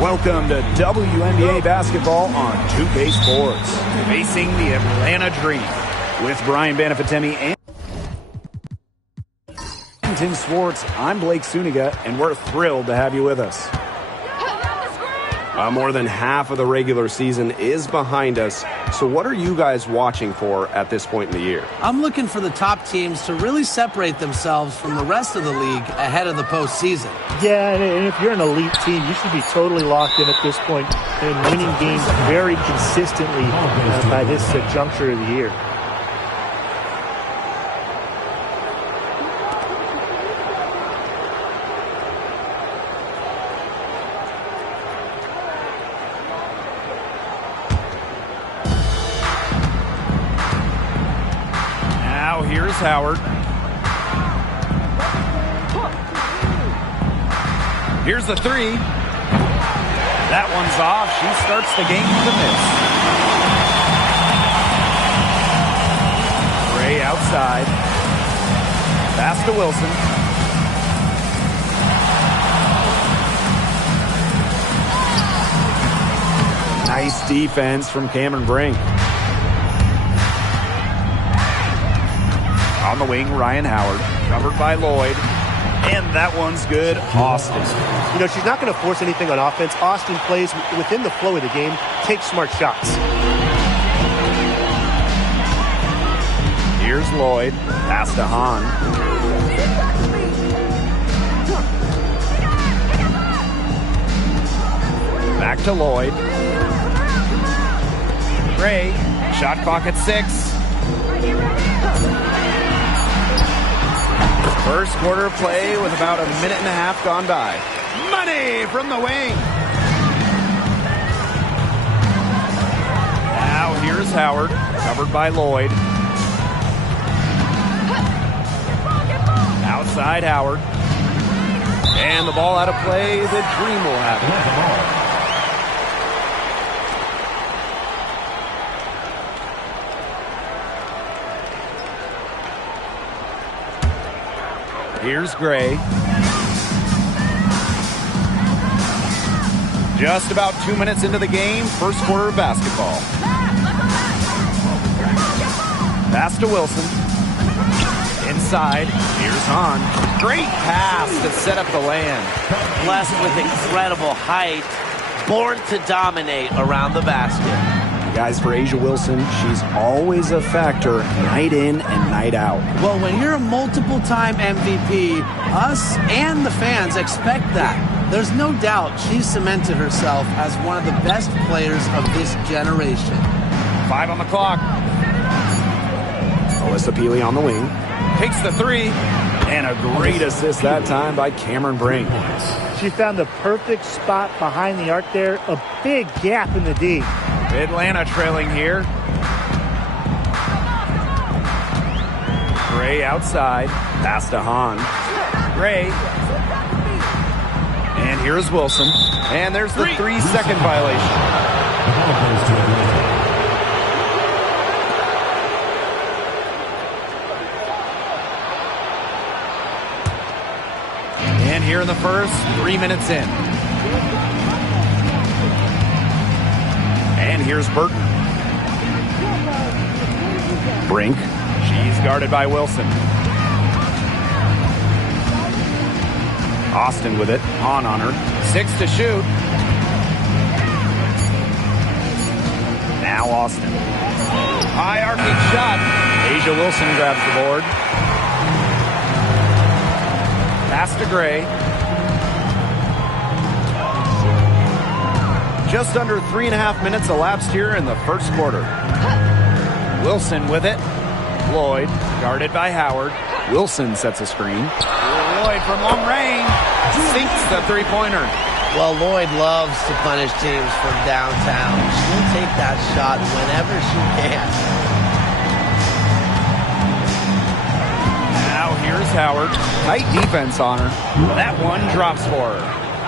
Welcome to WNBA basketball on 2K Sports, facing the Atlanta Dream with Brian Banafitemi and Tim Swartz. I'm Blake Suniga, and we're thrilled to have you with us. More than half of the regular season is behind us. So what are you guys watching for at this point in the year? I'm looking for the top teams to really separate themselves from the rest of the league ahead of the postseason. Yeah, and if you're an elite team, you should be totally locked in at this point and winning games very consistently by this juncture of the year. Here's Howard. Here's the three. That one's off. She starts the game with a miss. Gray outside. Pass to Wilson. Nice defense from Cameron Brink. On the wing, Ryan Howard, covered by Lloyd, and that one's good. Austin. You know, she's not going to force anything on offense. Austin plays within the flow of the game, takes smart shots. Here's Lloyd, pass to Hahn. Back to Lloyd. Gray, shot clock at 6. First quarter play with about a minute and a half gone by. Money from the wing. Now here's Howard, covered by Lloyd. Outside Howard. And the ball out of play. The Dream will have it. Here's Gray. Just about 2 minutes into the game, first quarter of basketball. Pass to Wilson. Inside, here's Hahn. Great pass to set up the land. Blessed with incredible height, born to dominate around the basket. Guys, for A'ja Wilson, she's always a factor night in and night out. Well, when you're a multiple-time MVP, us and the fans expect that. There's no doubt she's cemented herself as one of the best players of this generation. 5 on the clock. Alyssa Peely on the wing. Takes the three. And a great assist that time by Cameron Brink. She found the perfect spot behind the arc there. A big gap in the D. Atlanta trailing here. Gray outside. Pass to Hahn. Gray. And here's Wilson. And there's the 3-second violation. And here in the first, 3 minutes in. And here's Burton. Brink. She's guarded by Wilson. Austin with it. On her. 6 to shoot. Now Austin. High arcing shot. A'ja Wilson grabs the board. Pass to Gray. Just under 3.5 minutes elapsed here in the first quarter. Wilson with it. Lloyd, guarded by Howard. Wilson sets a screen. Lloyd from long range sinks the three-pointer. Well, Lloyd loves to punish teams from downtown. She'll take that shot whenever she can. Now here's Howard. Tight defense on her. That one drops for her.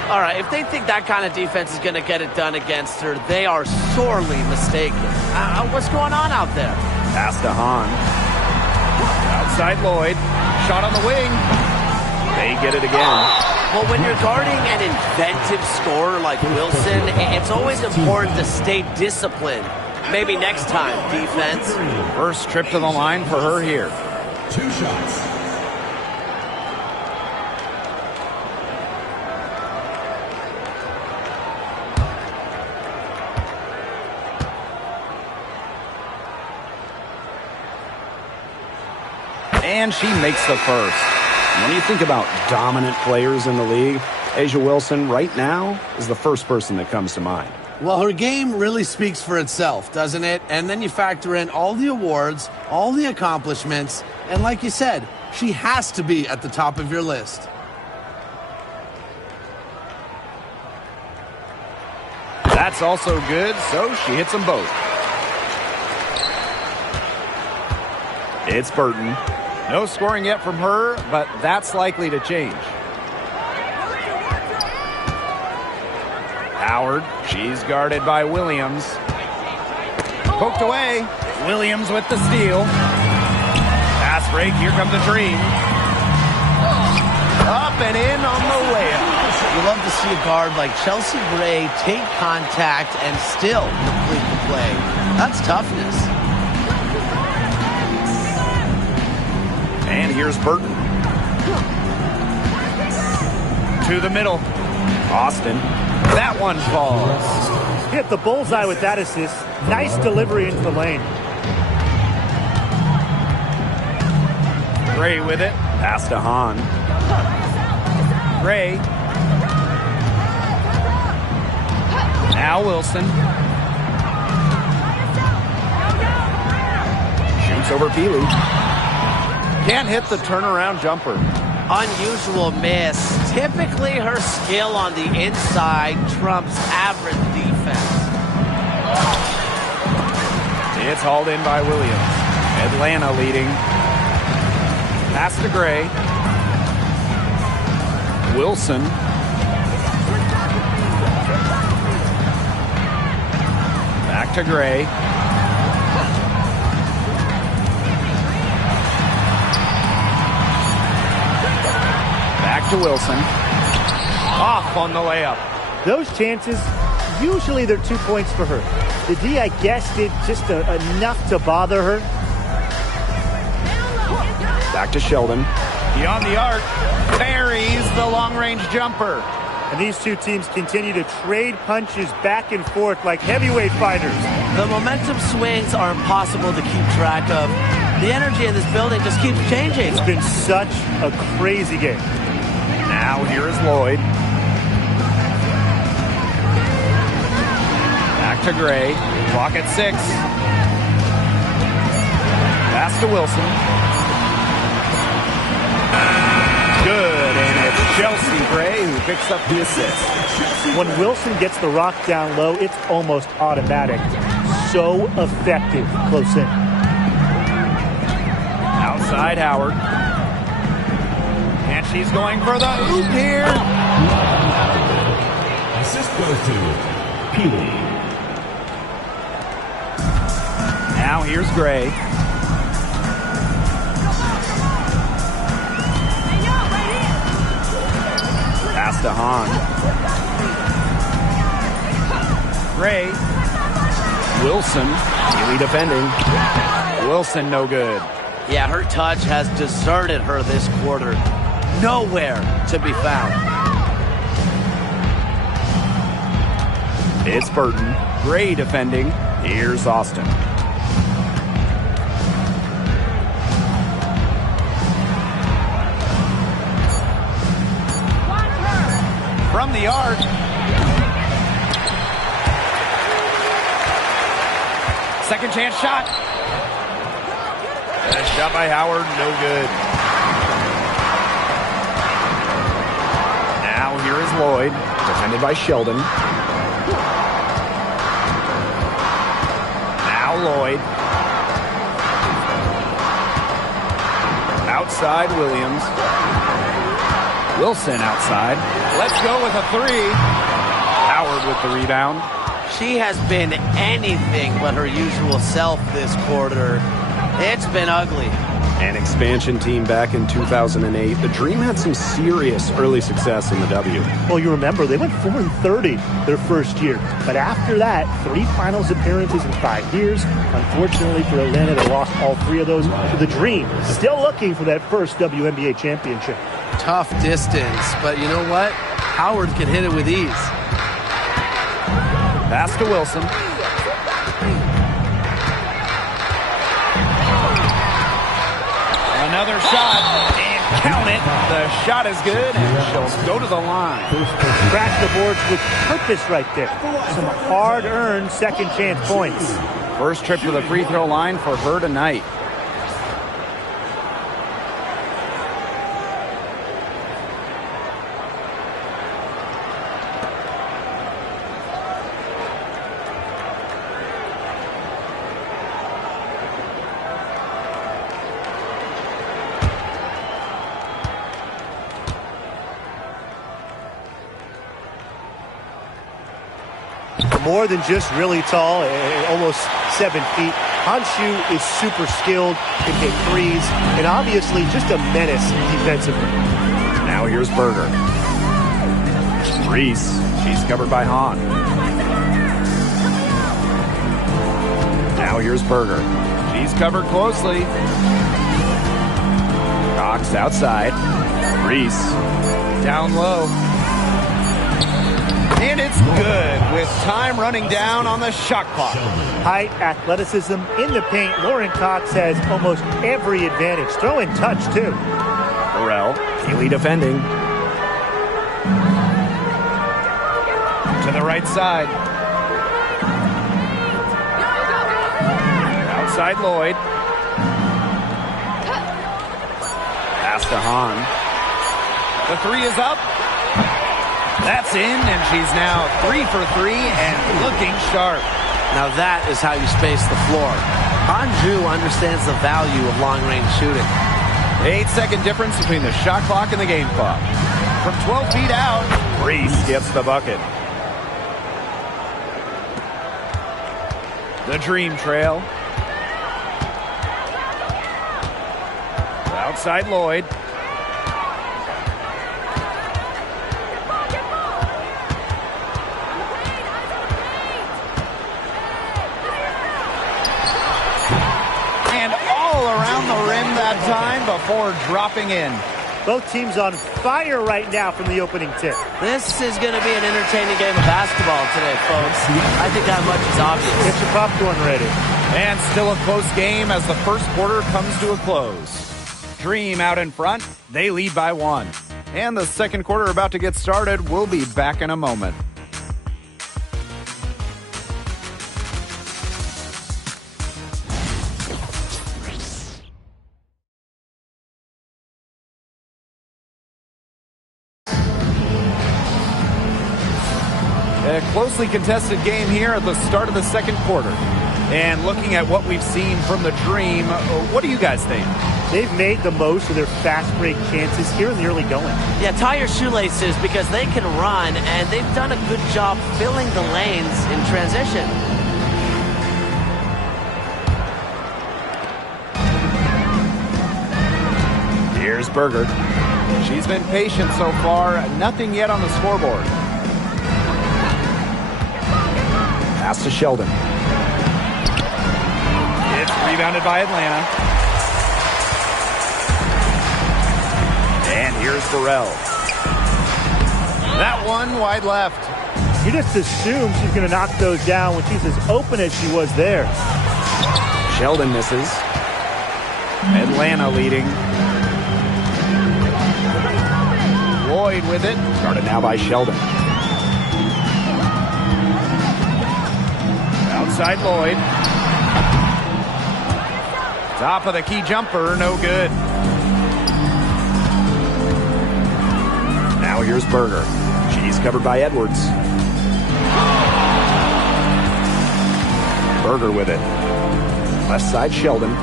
All right, if they think that kind of defense is going to get it done against her, they are sorely mistaken. What's going on out there? Pass to Hahn. Outside Lloyd. Shot on the wing. They get it again. Well, when you're guarding an inventive scorer like Wilson, it's always important to stay disciplined. Maybe next time, defense. First trip to the line for her here. 2 shots. And she makes the first. When you think about dominant players in the league, A'ja Wilson right now is the first person that comes to mind. Well, her game really speaks for itself, doesn't it? And then you factor in all the awards, all the accomplishments, and like you said, she has to be at the top of your list. That's also good, so she hits them both. It's Burton. No scoring yet from her, but that's likely to change. Howard, she's guarded by Williams. Poked away. Williams with the steal. Pass break, here comes the Dream. Up and in on the layup. You love to see a guard like Chelsea Gray take contact and still complete the play. That's toughness. And here's Burton. To the middle. Austin. That one falls. Hit the bullseye with that assist. Nice delivery into the lane. Gray with it. Pass to Hahn. Gray. Now Wilson. Shoots over Peely. Can't hit the turnaround jumper. Unusual miss. Typically her skill on the inside trumps average defense. It's hauled in by Williams. Atlanta leading. Pass to Gray. Wilson. Back to Gray. Back to Wilson. Off on the layup. Those chances, usually they're 2 points for her. The D, I guess, did just enough to bother her. Back to Sheldon. Beyond the arc. Buries the long-range jumper. And these two teams continue to trade punches back and forth like heavyweight fighters. The momentum swings are impossible to keep track of. The energy in this building just keeps changing. It's been such a crazy game. Now here is Lloyd. Back to Gray. Clock at 6. Pass to Wilson. Good, and it's Chelsea Gray who picks up the assist. When Wilson gets the rock down low, it's almost automatic. So effective close in. Outside Howard. And she's going for the hoop here. Assist goes to Peely. Now here's Gray. Pass to Hahn. Gray. Wilson. Really defending. Wilson no good. Yeah, her touch has deserted her this quarter. Nowhere to be found. It's Burton. Gray defending. Here's Austin. From the arc. Second chance shot. And a shot by Howard, no good. Now here is Lloyd, defended by Sheldon. Now Lloyd. Outside Williams. Wilson outside. Let's go with a 3. Howard with the rebound. She has been anything but her usual self this quarter. It's been ugly. An expansion team back in 2008, the Dream had some serious early success in the W. Well, you remember, they went 4-30 their first year. But after that, 3 finals appearances in 5 years. Unfortunately for Atlanta, they lost all 3 of those. The Dream still looking for that first WNBA championship. Tough distance, but you know what? Howard can hit it with ease. Pass to Wilson. Another shot, and count it. The shot is good, and she'll go to the line. Crash the boards with purpose right there. Some hard-earned second chance points. First trip to the free throw line for her tonight. More than just really tall, almost 7 feet. Hanshu is super skilled, can hit threes, and obviously just a menace defensively. Now here's Berger. Reese, she's covered by Hahn. Now here's Berger. She's covered closely. Cox outside. Reese down low. And it's good with time running down on the shot clock. Height, athleticism, in the paint. Lauren Cox has almost every advantage. Throw in touch, too. Burrell, Keeley defending. To the right side. Outside Lloyd. Pass to Hahn. The 3 is up. That's in, and she's now 3 for 3 and looking sharp. Now that is how you space the floor. Hanju understands the value of long-range shooting. 8-second difference between the shot clock and the game clock. From 12 feet out, Reese gets the bucket. The Dream trail. Outside Lloyd. Time before dropping in. Both teams on fire right now from the opening tip. This is going to be an entertaining game of basketball today, folks. I think that much is obvious. Get your popcorn ready. And still a close game as the first quarter comes to a close. Dream out in front. They lead by 1. And the second quarter about to get started. We'll be back in a moment. A closely contested game here at the start of the second quarter. And looking at what we've seen from the Dream, what do you guys think? They've made the most of their fast break chances here in the early going. Yeah, tie your shoelaces because they can run, and they've done a good job filling the lanes in transition. Here's Berger. She's been patient so far. Nothing yet on the scoreboard. Pass to Sheldon. It's rebounded by Atlanta. And here's Burrell. That one wide left. You just assume she's going to knock those down when she's as open as she was there. Sheldon misses. Atlanta leading. Lloyd with it. Started now by Sheldon. Outside Lloyd. Top of the key jumper, no good. Now here's Berger. She's covered by Edwards. Berger with it. Left side Sheldon.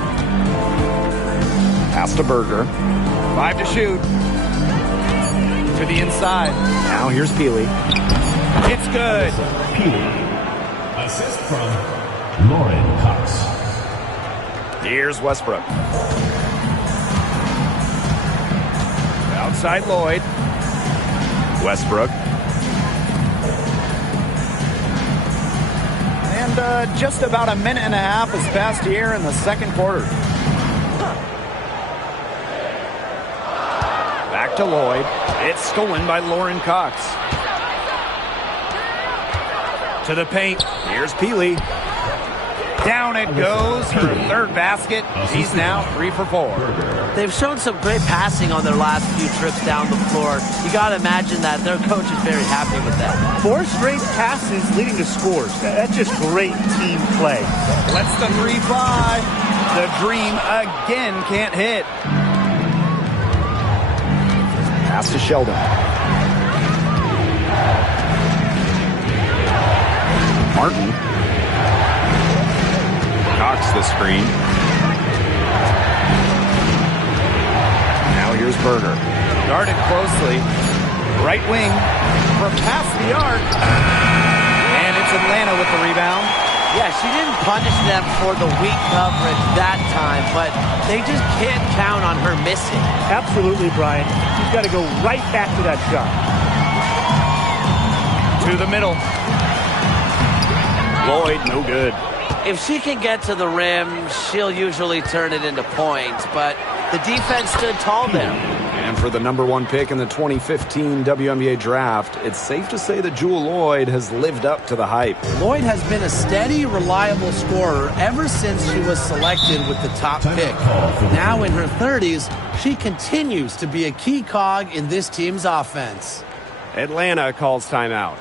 Pass to Berger. 5 to shoot. To the inside. Now here's Peely. It's good. Peely. Assist from Lauren Cox. Here's Westbrook. Outside Lloyd. Westbrook. And just about a minute and a half has passed here in the second quarter. Back to Lloyd. It's stolen by Lauren Cox. To the paint. Here's Peely. Down it goes. Her third basket. She's now 3 for 4. They've shown some great passing on their last few trips down the floor. You got to imagine that their coach is very happy with that. 4 straight passes leading to scores. That's just great team play. Let's the 3 fly. The Dream again can't hit. Pass to Sheldon. Martin. Cox the screen. Now here's Berger. Guarded closely. Right wing from past the arc. And it's Atlanta with the rebound. Yeah, she didn't punish them for the weak coverage that time, but they just can't count on her missing. Absolutely, Brian. She's got to go right back to that shot. To the middle. Lloyd, no good. If she can get to the rim, she'll usually turn it into points, but the defense stood tall there. And for the #1 pick in the 2015 WNBA draft, it's safe to say that Jewell Lloyd has lived up to the hype. Lloyd has been a steady, reliable scorer ever since she was selected with the top pick. Now in her 30s, she continues to be a key cog in this team's offense. Atlanta calls timeout.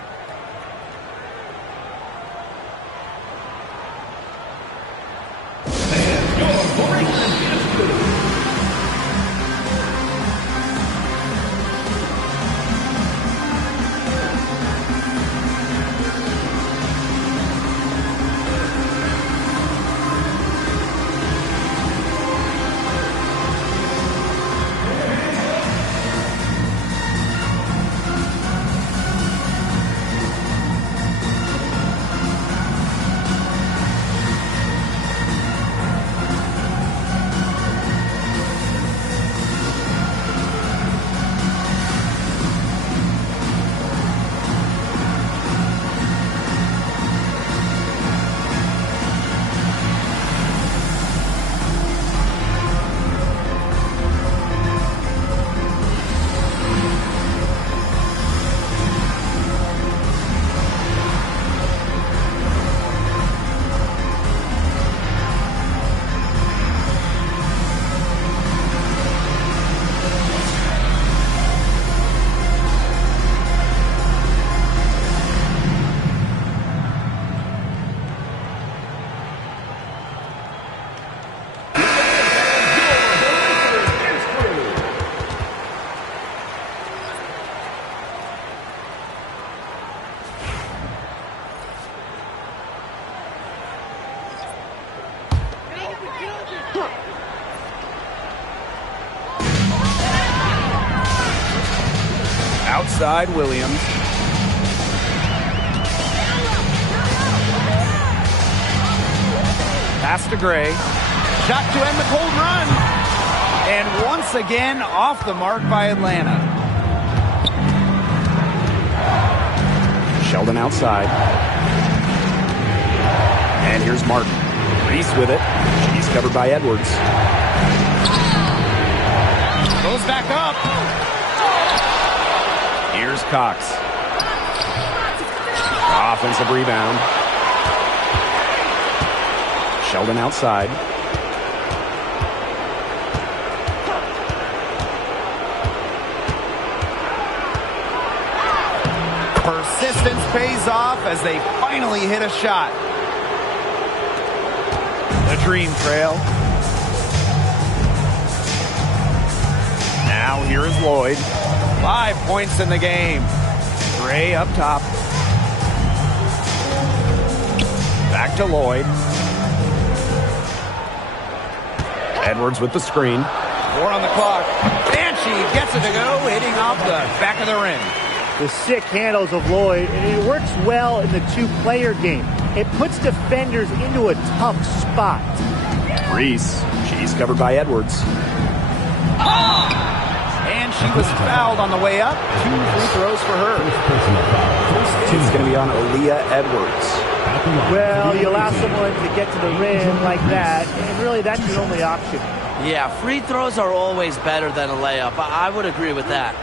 Outside Williams. Pass to Gray. Shot to end the cold run. And once again, off the mark by Atlanta. Sheldon outside. And here's Martin. Reese with it. She's covered by Edwards. Goes back up. Here's Cox. Offensive rebound. Sheldon outside. Persistence pays off as they finally hit a shot. The Dream trail. Now here is Lloyd. 5 points in the game. Gray up top. Back to Lloyd. Edwards with the screen. 4 on the clock. And she gets it to go, hitting off the back of the rim. The sick handles of Lloyd, and it works well in the two-player game. It puts defenders into a tough spot. Reese. She's covered by Edwards. And she was fouled on the way up. 2 free throws for her. It's going to be on Aaliyah Edwards. Well, you allow someone to get to the rim like that, and really that's your only option. Yeah, free throws are always better than a layup. I would agree with that.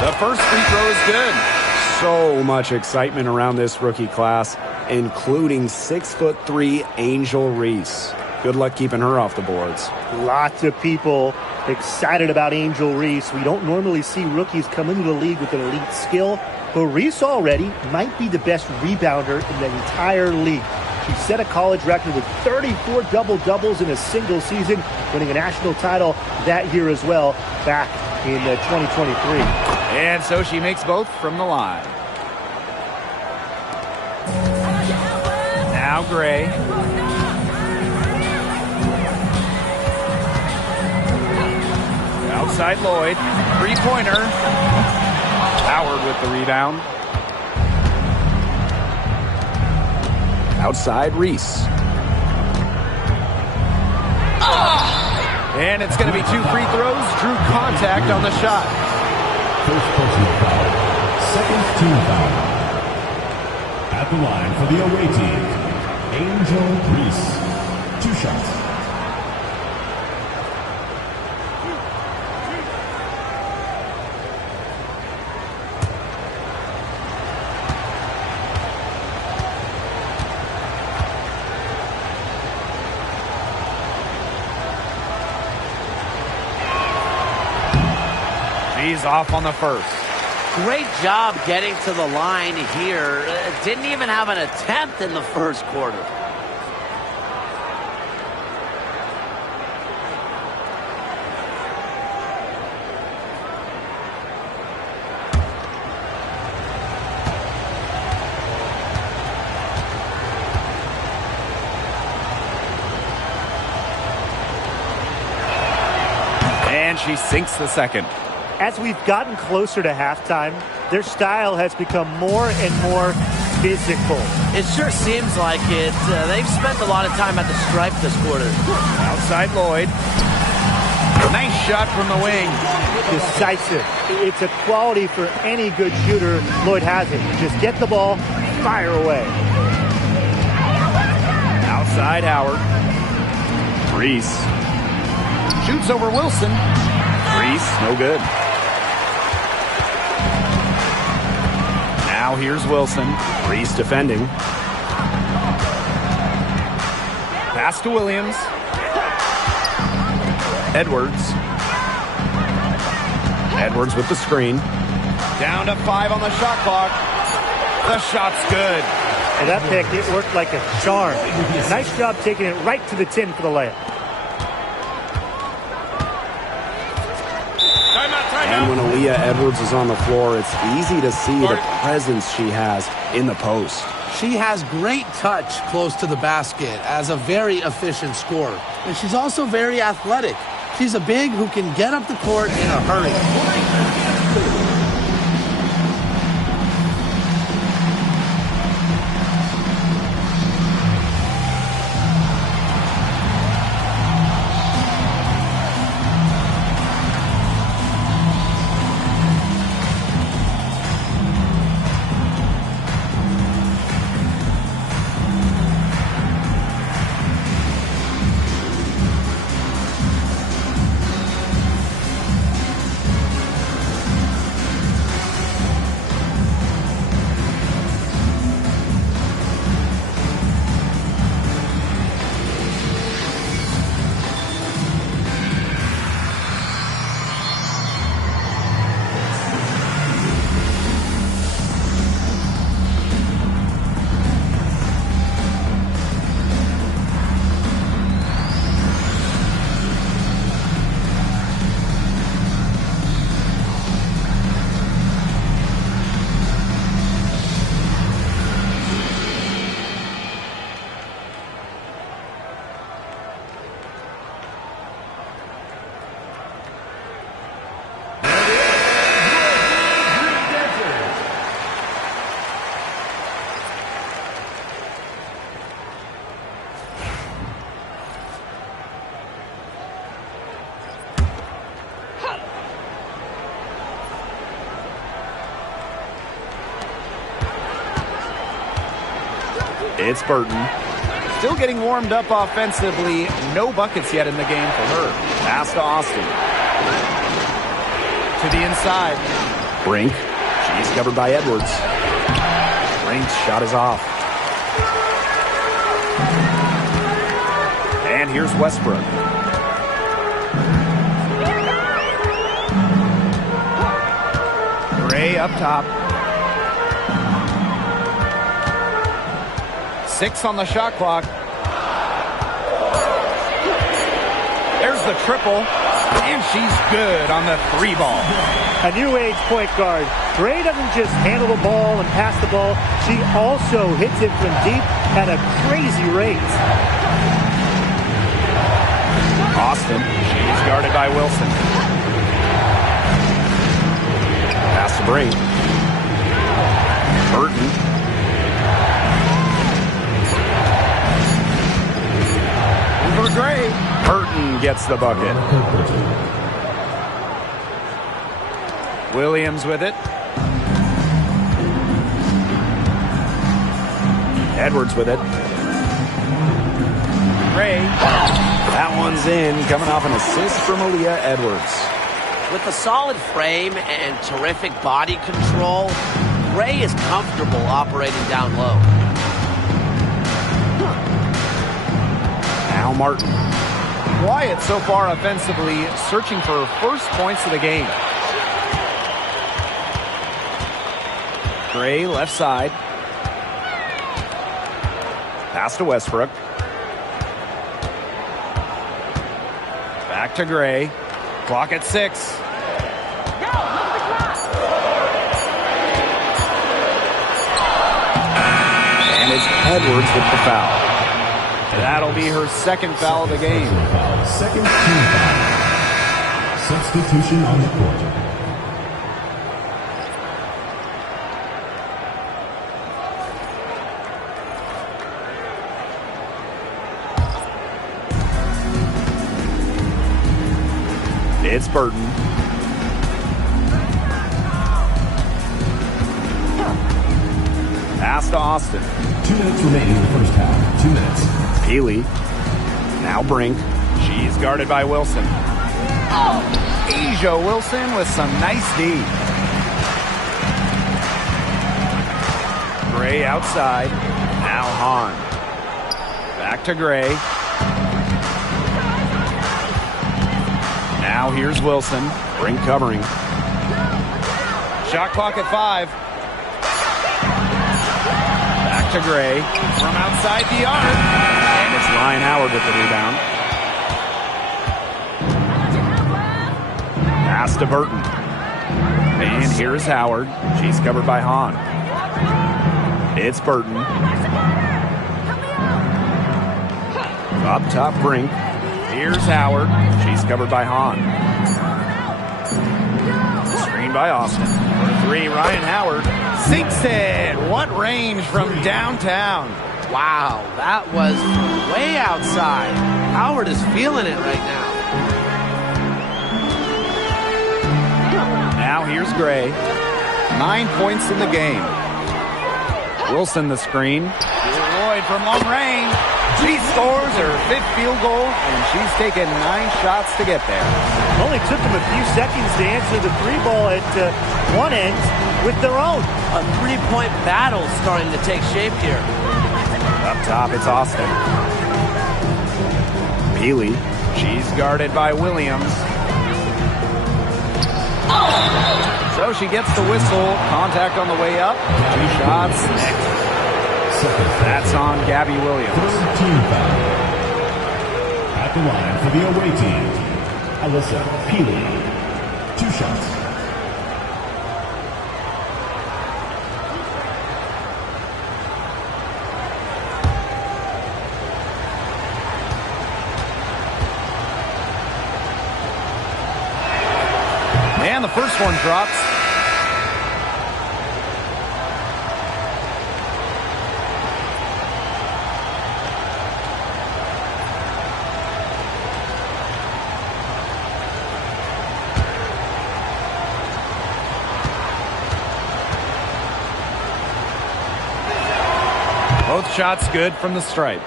The first free throw is good. So much excitement around this rookie class, including 6'3" Angel Reese. Good luck keeping her off the boards. Lots of people excited about Angel Reese. We don't normally see rookies come into the league with an elite skill, but Reese already might be the best rebounder in the entire league. She set a college record with 34 double-doubles in a single season, winning a national title that year as well, back in 2023. And so she makes both from the line. Now Gray. Outside Lloyd. Three-pointer. Howard with the rebound. Outside Reese. And it's going to be 2 free throws. Drew contact on the shot. First personal foul. Second team foul. At the line for the away team, Angel Reese. 2 shots. He's off on the first. Great job getting to the line here. Didn't even have an attempt in the first quarter. And she sinks the second. As we've gotten closer to halftime, their style has become more and more physical. It sure seems like it. They've spent a lot of time at the stripe this quarter. Outside Lloyd. Nice shot from the wing. Decisive. It's a quality for any good shooter. Lloyd has it. Just get the ball, fire away. Outside Howard. Reese. Shoots over Wilson. Reese, no good. Now here's Wilson. Reese defending. Pass to Williams. Edwards. Edwards with the screen. Down to 5 on the shot clock. The shot's good. And that pick, it worked like a charm. Nice job taking it right to the tin for the layup. And when Aaliyah Edwards is on the floor, it's easy to see the presence she has in the post. She has great touch close to the basket as a very efficient scorer. And she's also very athletic. She's a big who can get up the court in a hurry. It's Burton. Still getting warmed up offensively. No buckets yet in the game for her. Pass to Austin. To the inside. Brink. She's covered by Edwards. Brink's shot is off. And here's Westbrook. Gray up top. 6 on the shot clock. There's the triple. And she's good on the 3 ball. A new age point guard. Gray doesn't just handle the ball and pass the ball. She also hits it from deep at a crazy rate. Austin. She's guarded by Wilson. Pass to Brink. Burton. For Gray. Burton gets the bucket. Williams with it. Edwards with it. Gray. That one's in, coming off an assist from Aaliyah Edwards. With a solid frame and terrific body control, Gray is comfortable operating down low. Now Martin. Quiet so far offensively, searching for her first points of the game. Gray left side. Pass to Westbrook. Back to Gray. Clock at 6. And it's Edwards with the foul. That'll be her second foul of the game. Second team foul. Substitution on the court. It's Burton. Pass to Austin. 2 minutes remaining in the first half. 2 minutes. Healy. Now Brink. She's guarded by Wilson. Asia Wilson with some nice D. Gray outside. Now Hahn. Back to Gray. Now here's Wilson. Brink covering. Shot clock at 5. Back to Gray. From outside the arc. And it's Ryan Howard with the rebound. Pass to Burton. And here's Howard. She's covered by Hahn. It's Burton. Up top, Brink. Here's Howard. She's covered by Hahn. Screen by Austin. For 3, Ryan Howard sinks it. What range from downtown. Wow, that was from way outside. Howard is feeling it right now. Now here's Gray. 9 points in the game. Wilson the screen. Lloyd from long range. She scores her 5th field goal, and she's taken 9 shots to get there. Only took them a few seconds to answer the 3 ball at one end with their own. A 3-point battle starting to take shape here. Up top, it's Austin. Healy. She's guarded by Williams. So she gets the whistle. Contact on the way up. 2 shots next. That's on Gabby Williams. Third team foul. At the line for the away team, Alyssa Peely. 2 shots. And the first one drops. Both shots good from the stripe.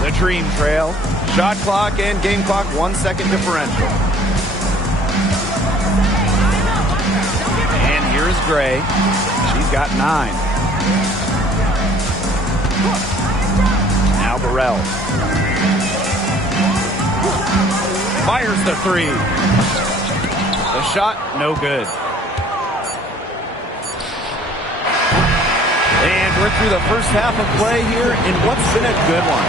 The Dream trail. Shot clock and game clock 1 second differential. And here's Gray. She's got 9. Now Burrell. Fires the 3. The shot, no good. And we're through the first half of play here in what's been a good one.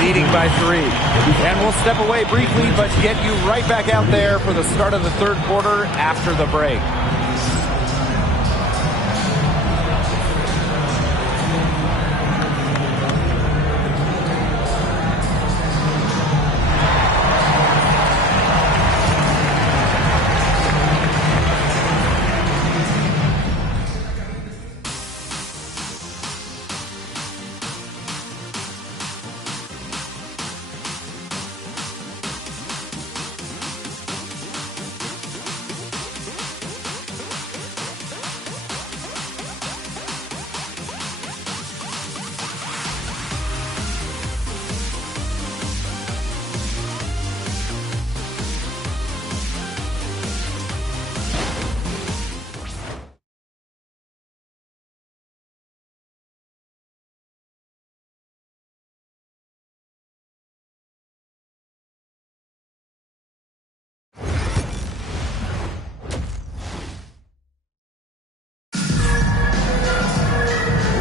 Leading by 3. And we'll step away briefly, but get you right back out there for the start of the third quarter after the break.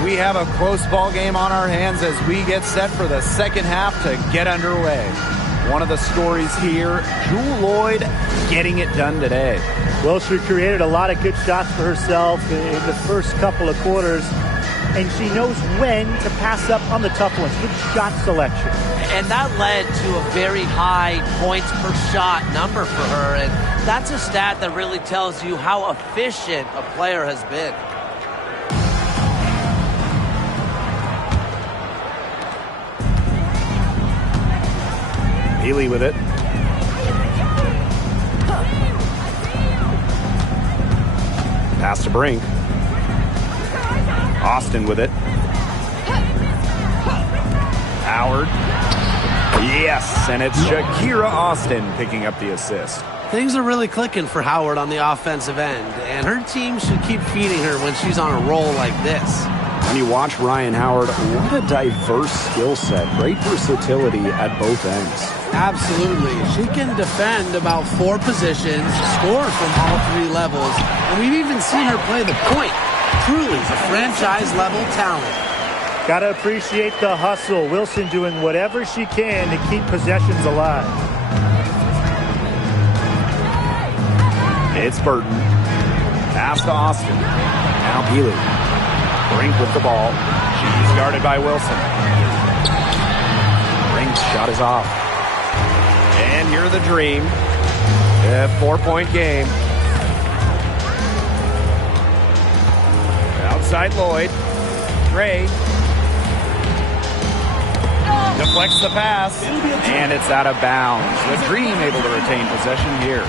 We have a close ball game on our hands as we get set for the second half to get underway. One of the stories here, Jewel Lloyd getting it done today. Well, she created a lot of good shots for herself in the first couple of quarters, and she knows when to pass up on the tough ones. Good shot selection. And that led to a very high points per shot number for her, and that's a stat that really tells you how efficient a player has been. Healy with it. Pass to Brink. Austin with it. Howard. Yes, and it's Shakira Austin picking up the assist. Things are really clicking for Howard on the offensive end, and her team should keep feeding her when she's on a roll like this. When you watch Ryan Howard, what a diverse skill set. Great versatility at both ends. Absolutely. She can defend about 4 positions, score from all 3 levels, and we've even seen her play the point. Truly a franchise-level talent. Gotta appreciate the hustle. Wilson doing whatever she can to keep possessions alive. It's Burton. Pass to Austin. Now Healy. Brink with the ball. She's guarded by Wilson. Brink's shot is off. And here are the Dream. A 4-point game. Outside Lloyd. Gray. Deflects the pass. And it's out of bounds. The Dream able to retain possession here.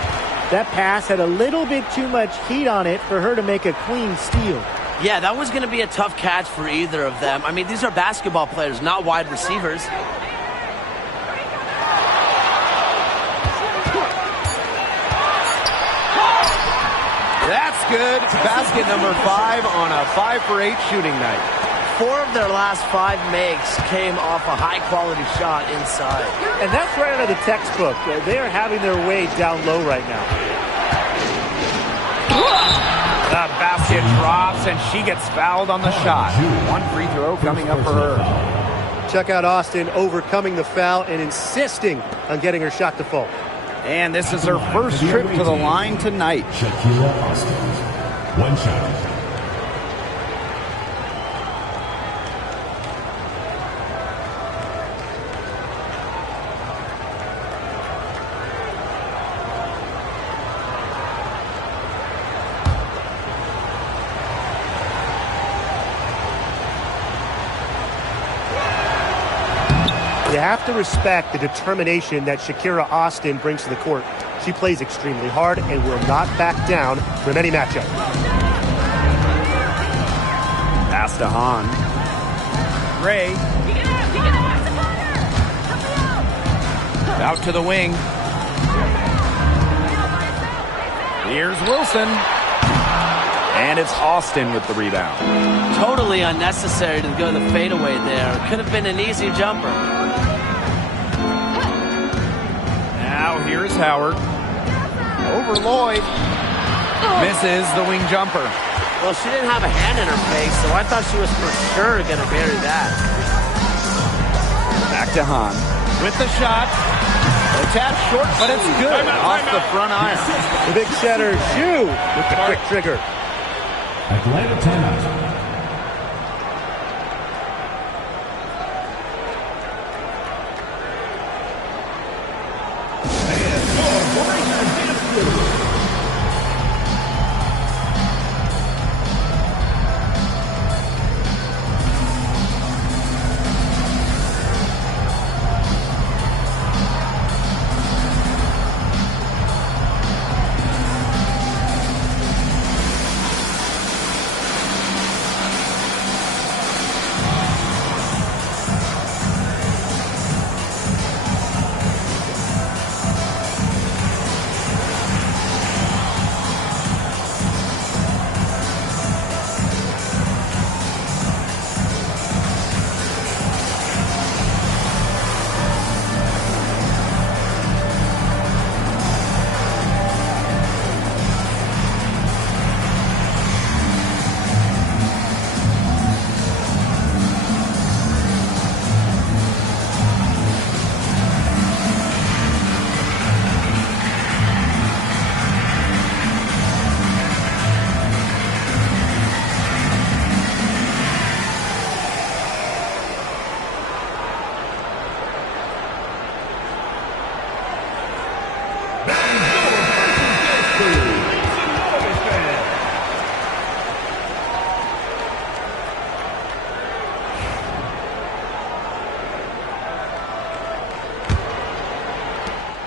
That pass had a little bit too much heat on it for her to make a clean steal. Yeah, that was going to be a tough catch for either of them. I mean, these are basketball players, not wide receivers. That's good. Basket number 5 on a 5-for-8 shooting night. 4 of their last 5 makes came off a high-quality shot inside. And that's right out of the textbook. They are having their way down low right now. The basket drops, and she gets fouled on the shot. 1 free throw coming up for her. Check out Austin overcoming the foul and insisting on getting her shot to fall. And this is her first trip to the line tonight. Shakira Austin. 1 shot. You have to respect the determination that Shakira Austin brings to the court. She plays extremely hard and will not back down from any matchup. Pass to Hahn. Gray. Out to the wing. Here's Wilson. And it's Austin with the rebound. Totally unnecessary to go the fadeaway there. Could have been an easy jumper. Now here's Howard. Over Lloyd. Misses the wing jumper. Well, she didn't have a hand in her face, so I thought she was for sure going to bury that. Back to Hahn. With the shot. A tad short, but it's good. Off the front iron. The big setter, Shu, with the quick trigger. Atlanta timeout.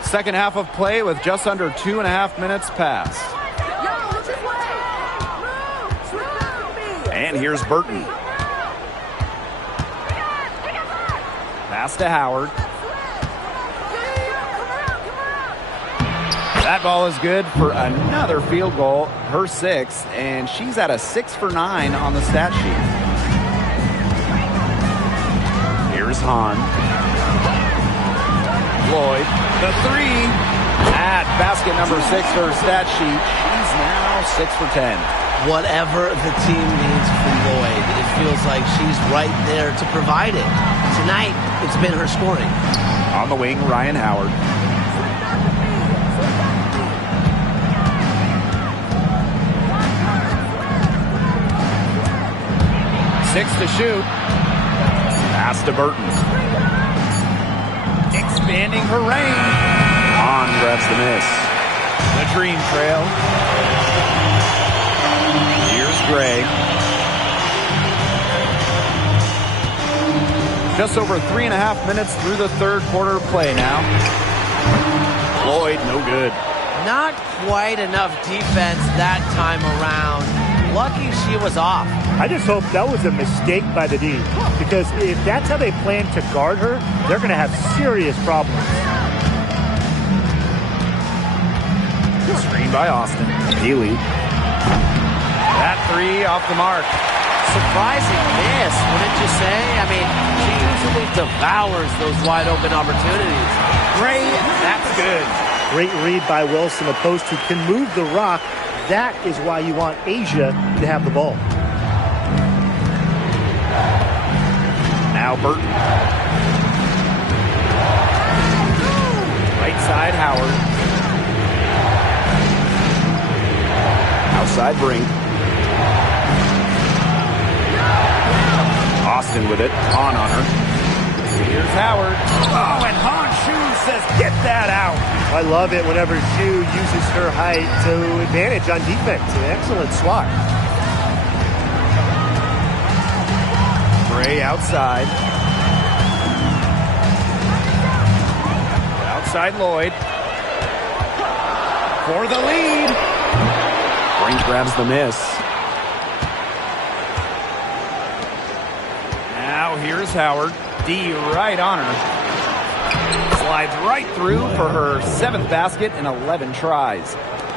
Second half of play with just under 2.5 minutes passed. And here's Burton. Pass to Howard. That ball is good for another field goal, her sixth, and she's at a 6 for 9 on the stat sheet. Here's Hahn. Lloyd, the three, at basket number 6 for her stat sheet. She's now 6 for 10. Whatever the team needs from Lloyd, it feels like she's right there to provide it. Tonight, it's been her scoring. On the wing, Ryan Howard. Six to shoot. Pass to Burton. Expanding her range. On grabs the miss. The Dream trail. Here's Gray. Just over 3.5 minutes through the third quarter play now. Lloyd, no good. Not quite enough defense that time around. Lucky she was off. I just hope that was a mistake by the D, because if that's how they plan to guard her, they're going to have serious problems. Screen by Austin. Healy. That three off the mark. Surprising miss, wouldn't you say? I mean, she usually devours those wide open opportunities. Gray, that's good. Great read by Wilson, a post who can move the rock. That is why you want Asia to have the ball. Now Burton. Right side, Howard. Outside Brink. Austin with it. On her. Here's Howard. Oh, and Honshu says, get that out. I love it whenever Shu uses her height to advantage on defense. An excellent swat. Gray outside. Outside Lloyd. For the lead. Brink grabs the miss. Now here's Howard. D right on her. Slides right through for her 7th basket in 11 tries.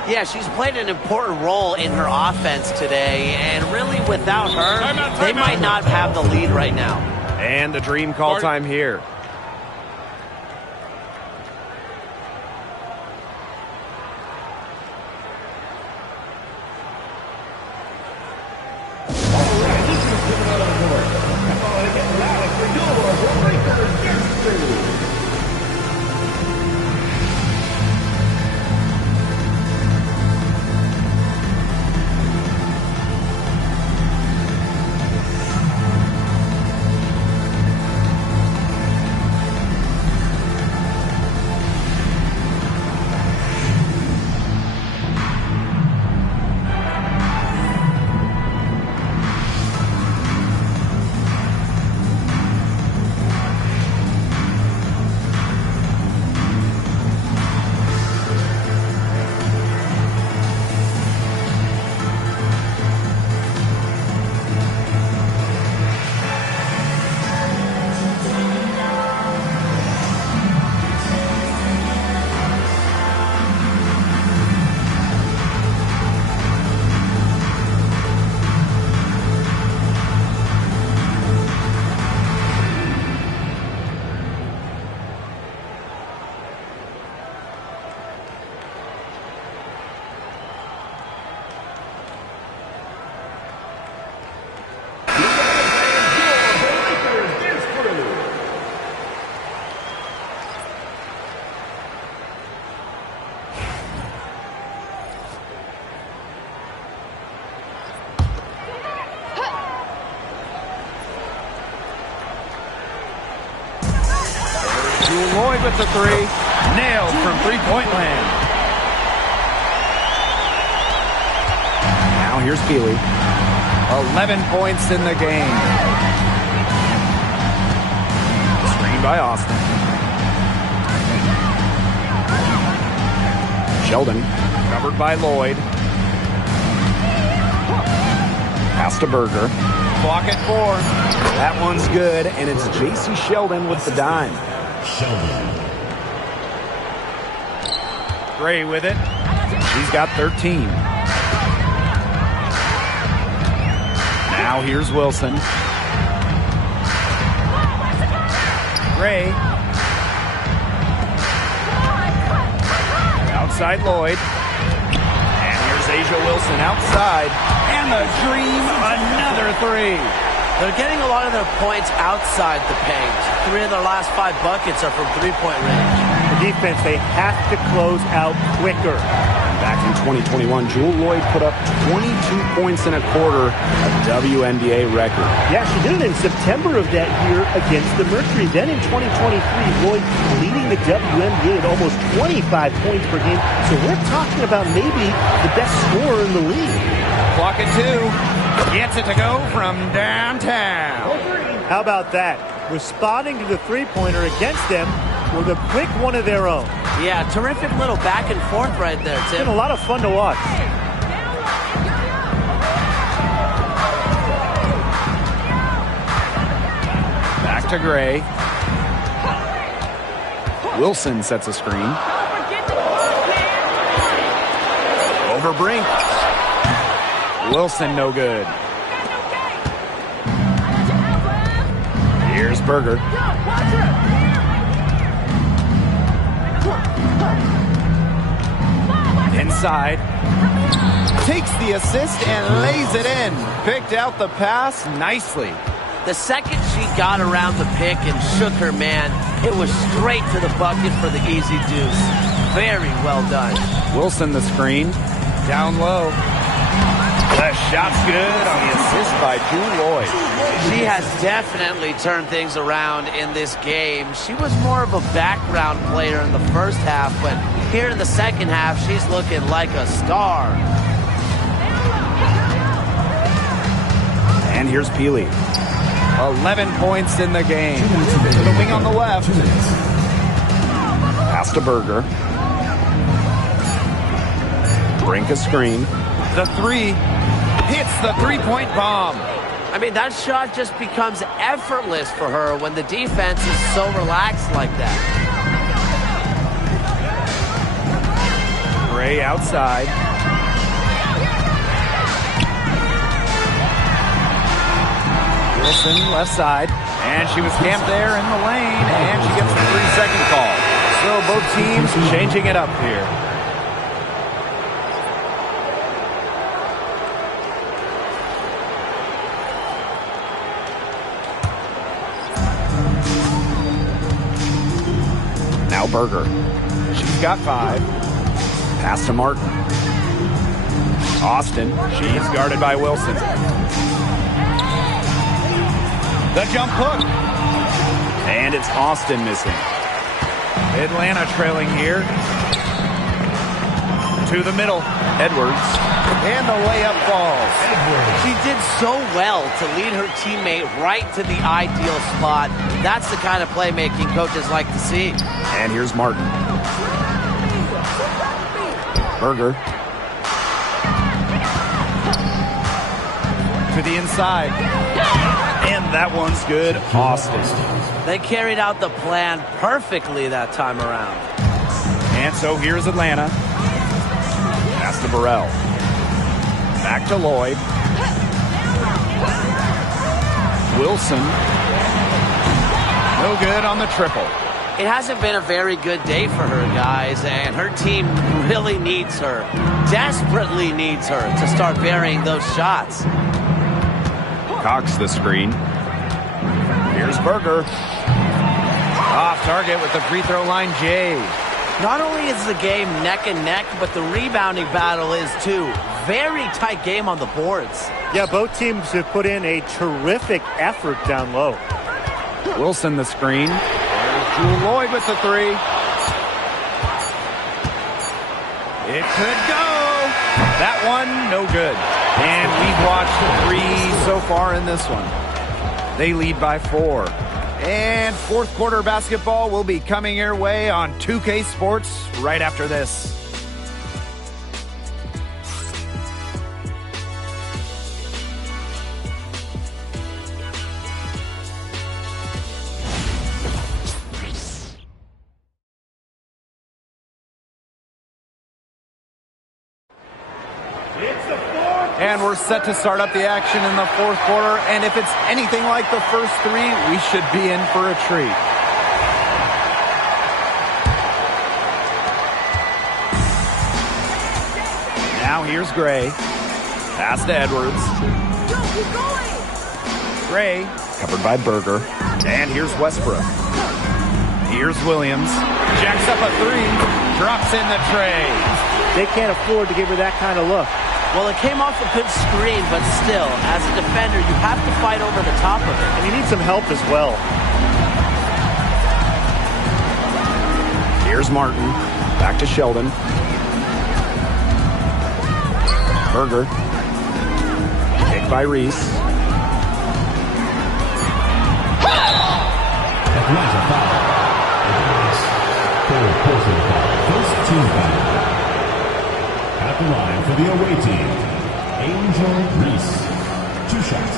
Yeah, she's played an important role in her offense today, and really without her, they might not have the lead right now. And the Dream call time here. Lloyd with the 3. Nailed from three-point land. Now here's Peely. 11 points in the game. Screen by Austin. Sheldon. Covered by Lloyd. Pass to Berger. Clock at 4. That one's good, and it's J.C. Sheldon with the dime. Sheldon. Gray with it. He's got 13. Now here's Wilson. Gray. Outside Lloyd. And here's Asia Wilson outside. And the Dream, another 3. They're getting a lot of their points outside the paint. 3 of their last 5 buckets are from three-point range. The defense, they have to close out quicker. Back in 2021, Jewel Lloyd put up 22 points in a quarter, a WNBA record. Yeah, she did it in September of that year against the Mercury. Then in 2023, Lloyd leading the WNBA at almost 25 points per game. So we're talking about maybe the best scorer in the league. Clock at 2. Gets it to go from downtown. How about that? Responding to the three-pointer against them with a quick one of their own. Yeah, terrific little back and forth right there, Tim. It's been a lot of fun to watch. Back to Gray. Wilson sets a screen. Over Brink. Wilson no good. Here's Berger. Inside. Takes the assist and lays it in. Picked out the pass nicely. The second she got around the pick and shook her man, it was straight to the bucket for the easy deuce. Very well done. Wilson the screen. Down low. The shot's good on the assist by Jewel Lloyd. She has definitely turned things around in this game. She was more of a background player in the first half, but here in the second half, she's looking like a star. And here's Peely. 11 points in the game. To the wing on the left. Pass to Berger. Brink a screen. The 3 hits the three-point bomb. I mean, that shot just becomes effortless for her when the defense is so relaxed like that. Gray outside. Wilson left side. And she was camped there in the lane, and she gets the 3-second call. So both teams changing it up here. Now Berger. She's got 5. Pass to Martin. Austin. She's guarded by Wilson. The jump hook. And it's Austin missing. Atlanta trailing here. To the middle. Edwards. And the layup falls. She did so well to lead her teammate right to the ideal spot. That's the kind of playmaking coaches like to see. And here's Martin. Berger. To the inside. And that one's good. Austin. They carried out the plan perfectly that time around. And so here's Atlanta. Pass to Burrell. Back to Lloyd. Wilson. No good on the triple. It hasn't been a very good day for her, guys, and her team really needs her, desperately needs her to start burying those shots. Cox the screen. Here's Berger. Off target with the free throw line, Jay. Not only is the game neck and neck, but the rebounding battle is too. Very tight game on the boards. Yeah, both teams have put in a terrific effort down low. Wilson the screen. There's Jewel Lloyd with the 3. It could go. That one, no good. And we've watched 3 so far in this one. They lead by 4. And fourth quarter basketball will be coming your way on 2K Sports right after this. And we're set to start up the action in the fourth quarter. And if it's anything like the first 3, we should be in for a treat. Now here's Gray. Pass to Edwards. Gray, covered by Berger. And here's Westbrook. Here's Williams. Jacks up a 3. Drops in the tray. They can't afford to give her that kind of look. Well, it came off a good screen, but still, as a defender, you have to fight over the top of it. And you need some help as well. Here's Martin. Back to Sheldon. Berger. Kick by Reese. Atlanta foul. Full personal foul. First team foul. At the line for the away team, Angel Reese. 2 shots.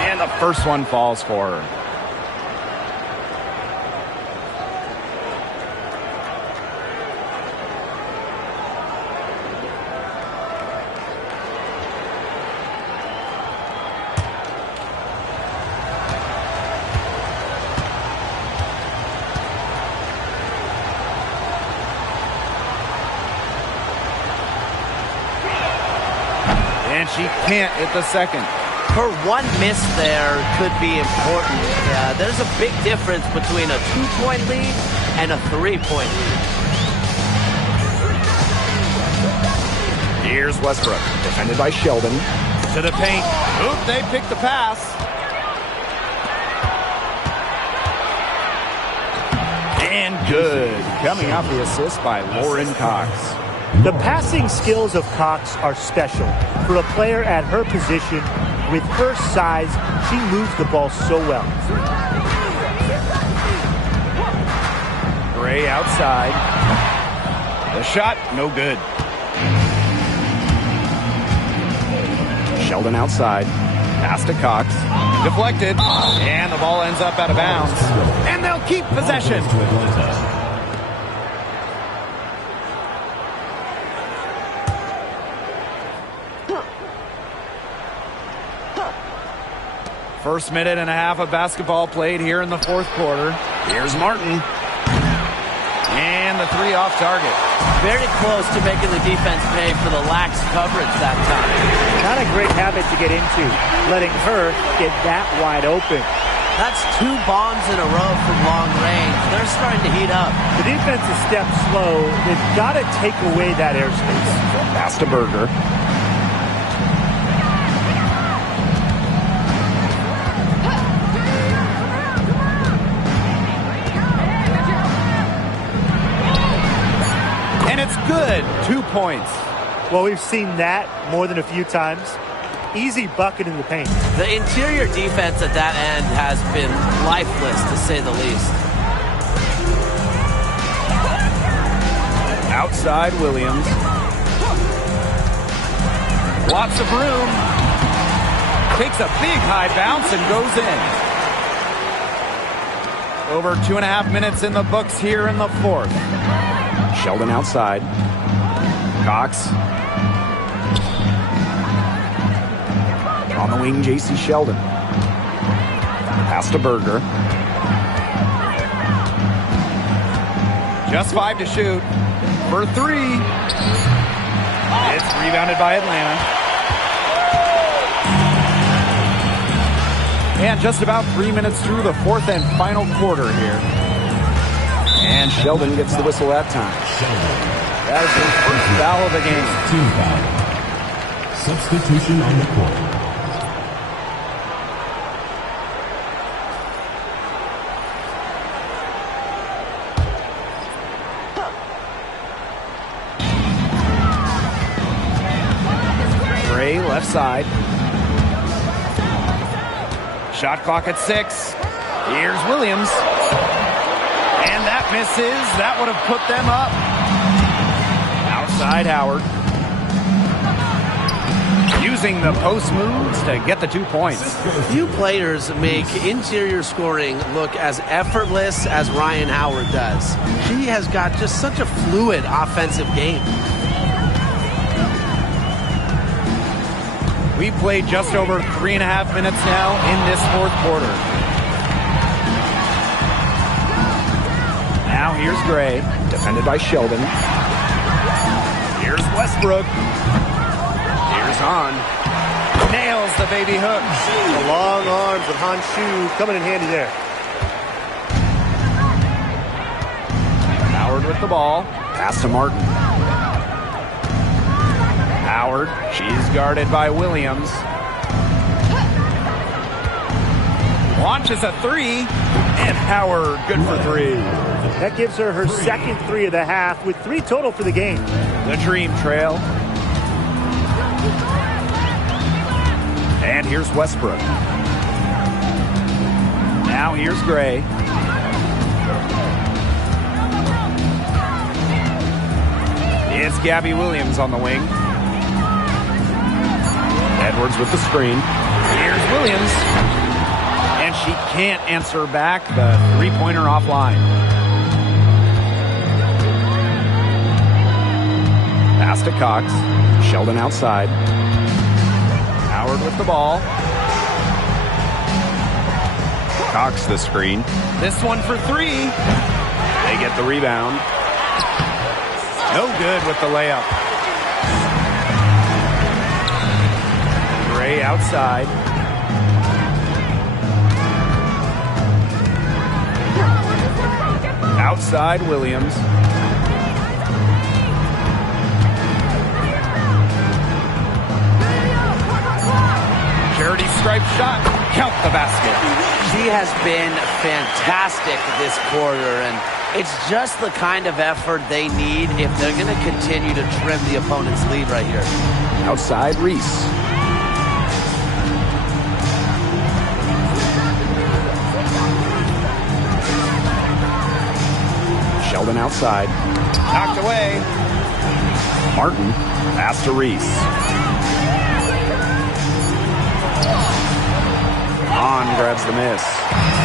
And the first one falls for her. And she can't hit the second. Her one miss there could be important. There's a big difference between a 2-point lead and a 3-point lead. Here's Westbrook. Defended by Sheldon. To the paint. Oop, they picked the pass. And good. Coming off the assist by Lauren Cox. The passing skills of Cox are special. For a player at her position, with her size, she moves the ball so well. Gray outside. The shot, no good. Sheldon outside. Pass to Cox. Deflected. And the ball ends up out of bounds. And they'll keep possession. First minute and a half of basketball played here in the fourth quarter. Here's Martin. And the three off target. Very close to making the defense pay for the lax coverage that time. Not a great habit to get into, letting her get that wide open. That's 2 bombs in a row from long range. They're starting to heat up. The defense is stepped slow. They've got to take away that airspace. Pass to Berger. And it's good. 2 points. Well, we've seen that more than a few times. Easy bucket in the paint. The interior defense at that end has been lifeless, to say the least. Outside Williams. Lots of room. Takes a big high bounce and goes in. Over 2.5 minutes in the books here in the fourth. Sheldon outside. Cox. On the wing, J.C. Sheldon. Pass to Berger. Just 5 to shoot. For 3. It's rebounded by Atlanta. And just about 3 minutes through the fourth and final quarter here. And Sheldon gets the whistle that time. That is the first foul of the game. Team foul. Substitution on the court. Gray left side. Shot clock at 6. Here's Williams. And that misses. That would have put them up. Outside Howard. Using the post moves to get the 2 points. Few players make interior scoring look as effortless as Ryan Howard does. She has got just such a fluid offensive game. We've played just over 3.5 minutes now in this fourth quarter. Now here's Gray, Defended by Sheldon. here's Westbrook, here's Hahn, nails the baby hook. The long arms of Han Shu coming in handy there. Howard with the ball, Pass to Martin. Howard, she's guarded by Williams. Launches a 3, and Howard good for 3. That gives her her second 3 of the half with 3 total for the game. The Dream trail. And here's Westbrook. Now here's Gray. It's Gabby Williams on the wing. Edwards with the screen. Here's Williams. And she can't answer back the three-pointer offline. Pass to Cox. Sheldon outside. Howard with the ball. Cox the screen. This one for 3. They get the rebound. No good with the layup. Gray outside. Outside Williams. Charity stripe shot. Count the basket. She has been fantastic this quarter, and It's just the kind of effort they need if they're going to continue to trim the opponent's lead right here. Outside, Reese. Sheldon outside. Knocked away. Martin, pass to Reese. On grabs the miss.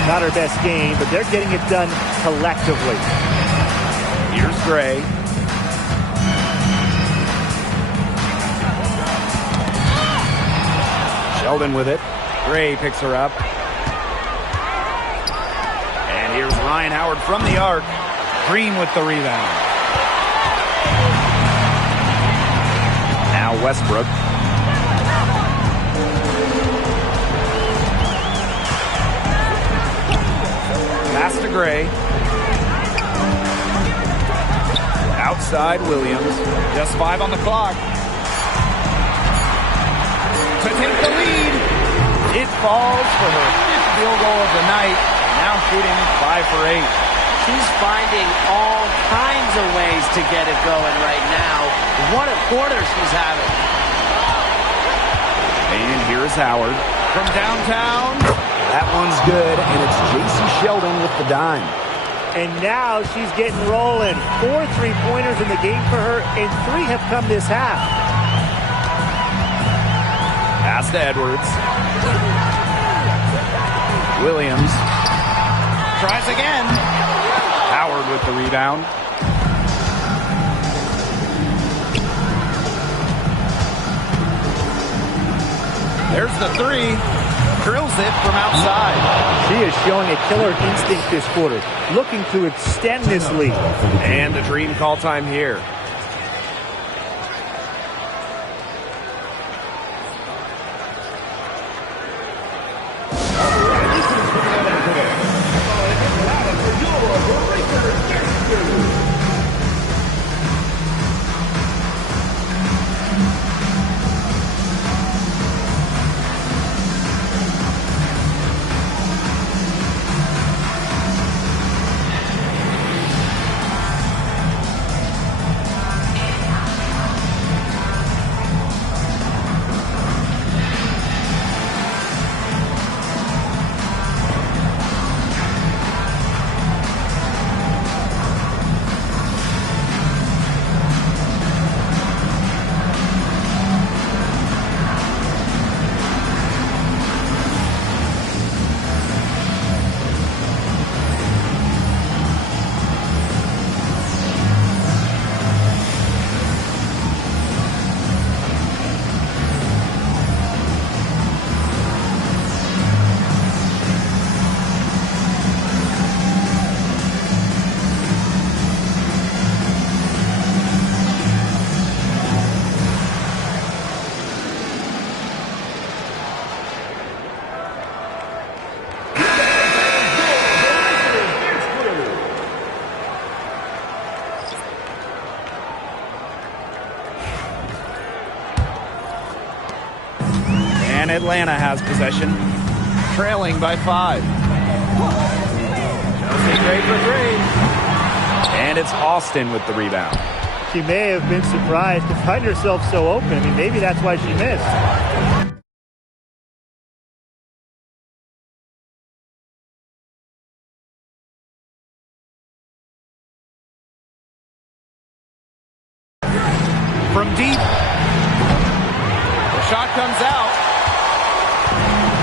Not her best game, but they're getting it done collectively. Here's Gray. Sheldon with it. Gray picks her up. And here's Ryan Howard from the arc. Dream with the rebound. Now Westbrook. Pass to Gray. Outside Williams. Just 5 on the clock. To take the lead. It falls for her 5th field goal of the night. Now shooting 5 for 8. She's finding all kinds of ways to get it going right now. What a quarter she's having. And here's Howard. From downtown. That one's good, and it's J.C. Sheldon with the dime. And now she's getting rolling. 4 3-pointers in the game for her, and 3 have come this half. Pass to Edwards. Williams. Tries again. Howard with the rebound. There's the 3. Drills it from outside. She is showing a killer instinct this quarter, looking to extend this lead. And the Dream call time here. And Atlanta has possession, trailing by 5. Chelsea Gray for 3. And it's Austin with the rebound. She may have been surprised to find herself so open. I mean, maybe that's why she missed. From deep. The shot comes out.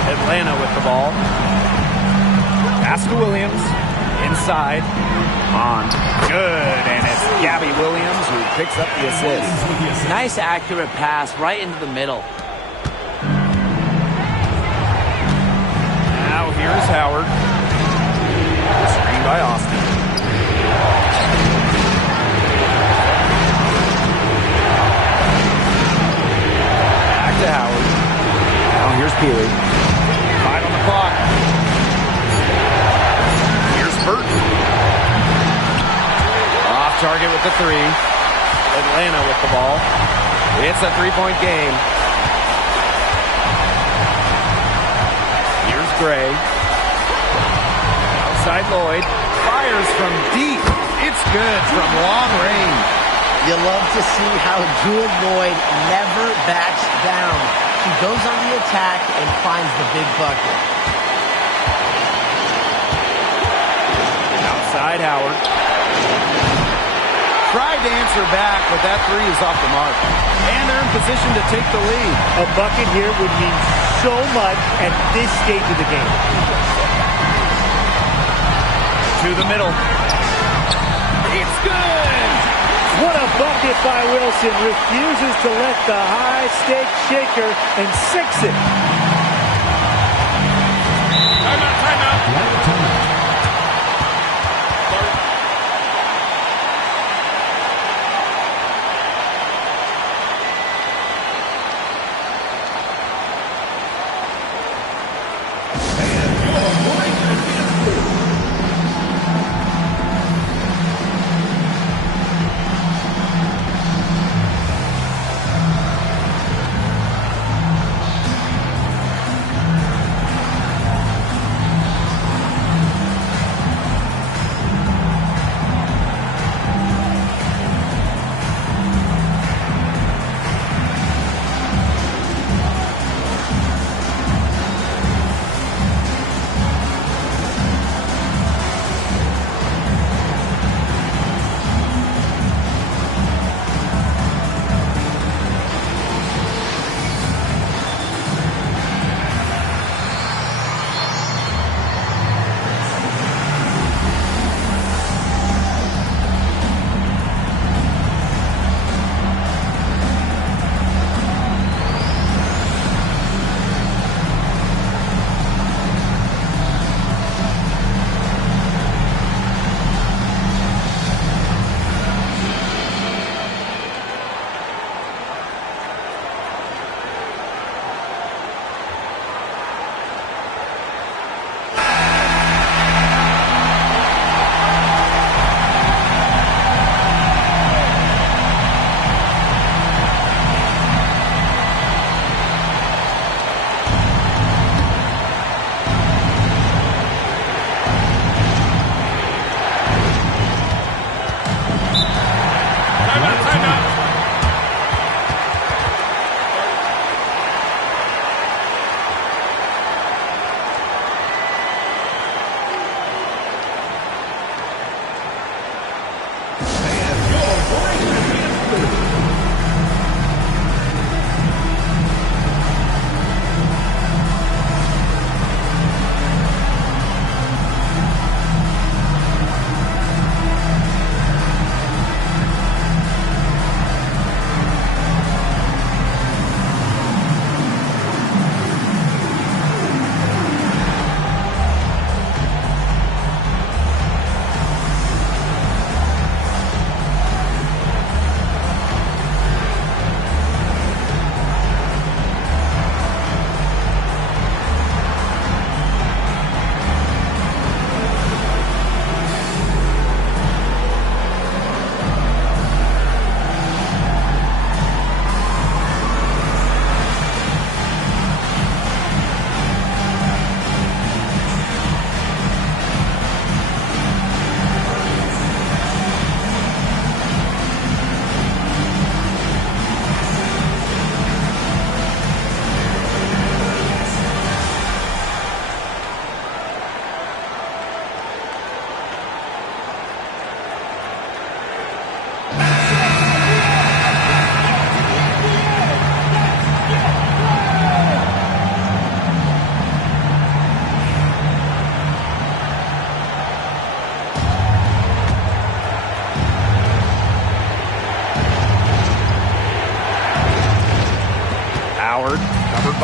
Atlanta with the ball. Pass to Williams. Inside. On. Good. And it's Gabby Williams who picks up the assist. Nice accurate pass right into the middle. Now here's Howard. Screen by Austin. Back to Howard. Now here's Peely. 5 on the clock. Here's Burton. Off target with the 3. Atlanta with the ball. It's a 3-point game. Here's Gray. Outside Lloyd. Fires from deep. It's good from long range. You love to see how Jewel Lloyd never backs down. She goes on the attack and finds the big bucket. Outside Howard. Tried to answer back, but that three is off the mark. And they're in position to take the lead. A bucket here would mean so much at this stage of the game. To the middle. It's good! What a bucket by Wilson. Refuses to let the high-stakes shaker and sinks it. Timeout.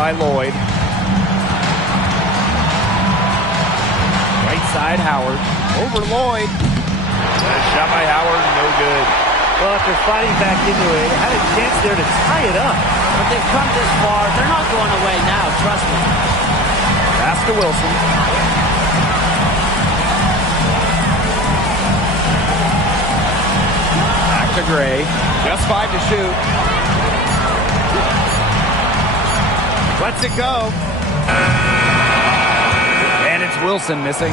by Lloyd. Right side, Howard. Over Lloyd. And a shot by Howard, no good. Well, after fighting back into it, had a chance there to tie it up. But they've come this far. They're not going away now, trust me. Pass to Wilson. Back to Gray. Just 5 to shoot. Lets it go. And it's Wilson missing.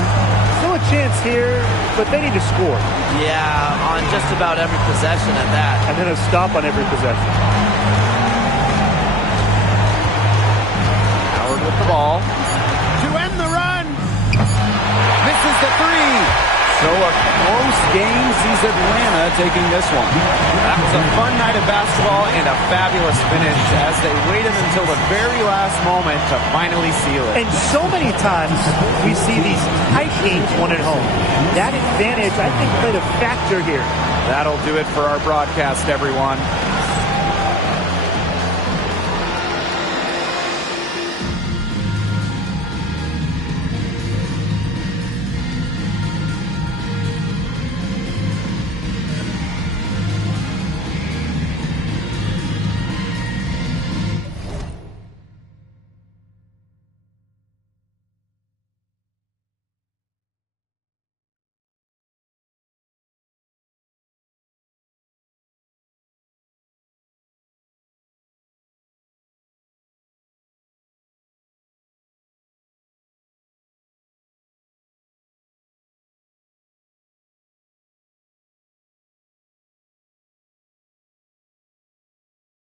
Still a chance here, but they need to score. Yeah, on just about every possession at that. And then a stop on every possession. Howard with the ball. To end the run. Misses the three. So a close game sees Atlanta taking this one. That was a fun night of basketball and a fabulous finish as they waited until the very last moment to finally seal it. And so many times we see these tight games won at home. That advantage, I think, played a factor here. That'll do it for our broadcast, everyone.